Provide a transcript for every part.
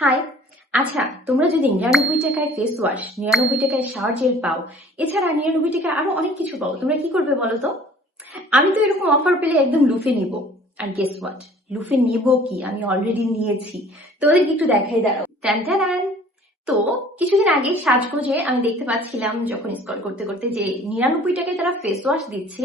High. আচ্ছা, তোমরা যদি 99 টাকায় ফেস ওয়াশ, 99 টাকায় শাওয়ার জেল পাও, এছাড়া 99 টাকায় আরো অনেক কিছু পাও, তোমরা কি করবে বলো তো? আমি তো এরকম অফার পেলে একদম লুফে নিব। আর গেস হোয়াট, লুফে নিব কি, আমি অলরেডি নিয়েছি। তোদেরকে একটু দেখাই, দাঁড়াও। Tan tan. তো কিছুদিন আগে সাজগোজে আমি দেখতে পাচ্ছিলাম যখন স্ক্রল করতে করতে যে 99 টাকায় তারা ফেস ওয়াশ দিচ্ছে,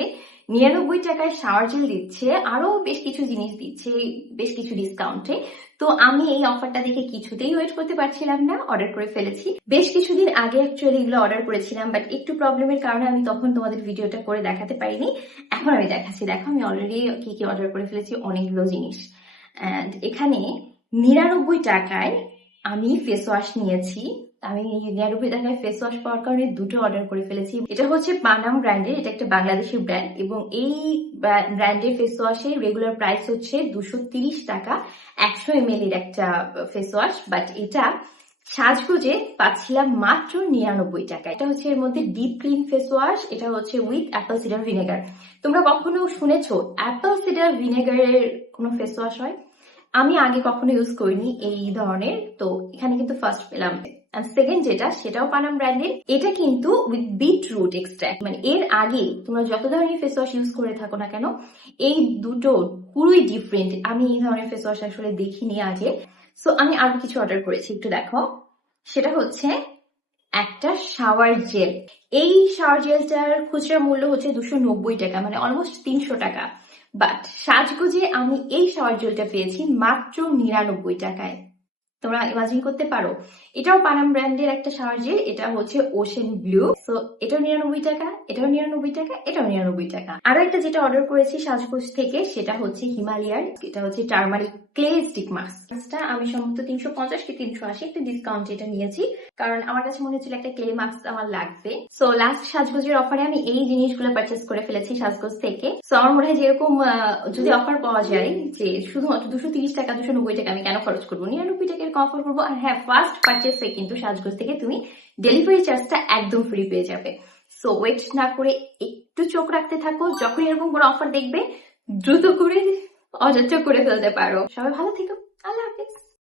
99 টাকায় শাওয়ার জেল দিচ্ছে, আরো বেশ কিছু জিনিস দিচ্ছে বেশ কিছু ডিসকাউন্টে। তো আমি এই অফারটা দেখে কিছুতেই ওয়েট করতে পারছিলাম না, অর্ডার করে ফেলেছি। বেশ কিছুদিন আগে অ্যাকচুয়ালি এগুলো অর্ডার করেছিলাম, বাট একটু প্রবলেমের কারণে আমি তখন তোমাদের ভিডিওটা করে দেখাতে পারিনি। এখন আমি দেখাচ্ছি, দেখো আমি অলরেডি কি কি অর্ডার করে ফেলেছি, অনেকগুলো জিনিস। অ্যান্ড এখানে 99 টাকায় আমি ফেস ওয়াশ নিয়েছি। আমি 99 টাকায় ফেস ওয়াশ পাওয়ার কারণে দুটো অর্ডার করে ফেলেছি। এটা হচ্ছে পানাম ব্র্যান্ডের, এটা একটা বাংলাদেশি ব্র্যান্ড, এবং এই ব্র্যান্ডের ফেস ওয়াশের রেগুলার প্রাইস হচ্ছে 230 টাকা 100 ml এর একটা ফেস ওয়াশ। বাট এটা সাজগোজে পাচ্ছিলাম মাত্র 99 টাকা। এটা হচ্ছে এর মধ্যে ডিপ ক্লিন ফেস ওয়াশ, এটা হচ্ছে উইথ অ্যাপেল সিডার ভিনেগার। তোমরা কখনো শুনেছো অ্যাপেল সিডার ভিনেগারের কোনো ফেস ওয়াশ হয়? আমি আগে কখনো ইউজ করিনি এই ধরনের, তো এখানে কিন্তু ফার্স্ট পেলাম। সেকেন্ড যেটা, সেটাও পানাম ব্র্যান্ডের, এটা কিন্তু উইথ বিটরুট এক্সট্রাক্ট। মানে এর আগে তোমরা যত ধরনের ফেস ওয়াশ ইউজ করে থাকো না কেন, এই দুটো পুরোই ডিফারেন্ট। আমি এই ধরনের ফেস ওয়াশ আসলে দেখিনি আগে। সো আমি আরো কিছু অর্ডার করেছি, একটু দেখো। সেটা হচ্ছে একটা শাওয়ার জেল। এই শাওয়ার জেলটার খুচরা মূল্য হচ্ছে 290 টাকা, মানে অলমোস্ট 300 টাকা। বাট সাজগোজে আমি এই শাওয়ার জেলটা পেয়েছি মাত্র 99 টাকায়। তোমরা ইমাজিন করতে পারো, এটাও পানাম ব্র্যান্ডের একটা শাওয়ার জেল, এটা হচ্ছে ওশেন ব্লু। সো এটাও 99 টাকা, এটাও 99 টাকা, এটাও 99 টাকা। আরো একটা যেটা অর্ডার করেছি সাজগোজ থেকে, সেটা হচ্ছে হিমালয়ার, এটা হচ্ছে টার্মারিক ক্লে স্টিক মাস্কটা। আমি সম্ভবত 350 কি 380 একটা ডিসকাউন্ট এটা নিয়েছি, কারণ আমার কাছে মনে হচ্ছিল একটা ক্লে মাস্ক আমার লাগবে। সো লাস্ট সাজগোজের অফারে আমি এই জিনিসগুলো পারচেস করে ফেলেছি সাজগোজ থেকে। সো আমার মনে হয় যেরকম যদি অফার পাওয়া যায় যে শুধুমাত্র 230 টাকা 290 টাকা আমি কেন খরচ করবো, 99 টাকার অফার করবো। আর হ্যাঁ, ফার্স্ট পারচেসে কিন্তু সাজগোজ থেকে তুমি ডেলিভারি চার্জটা একদম ফ্রি পেয়ে যাবে। সো ওয়েট না করে একটু চোখ রাখতে থাকো, যখন এরকম কোনো অফার দেখবে দ্রুত করে অর্ডারটা করে ফেলতে পারো। সবাই ভালো থেকো, আল্লাহ হাফেজ।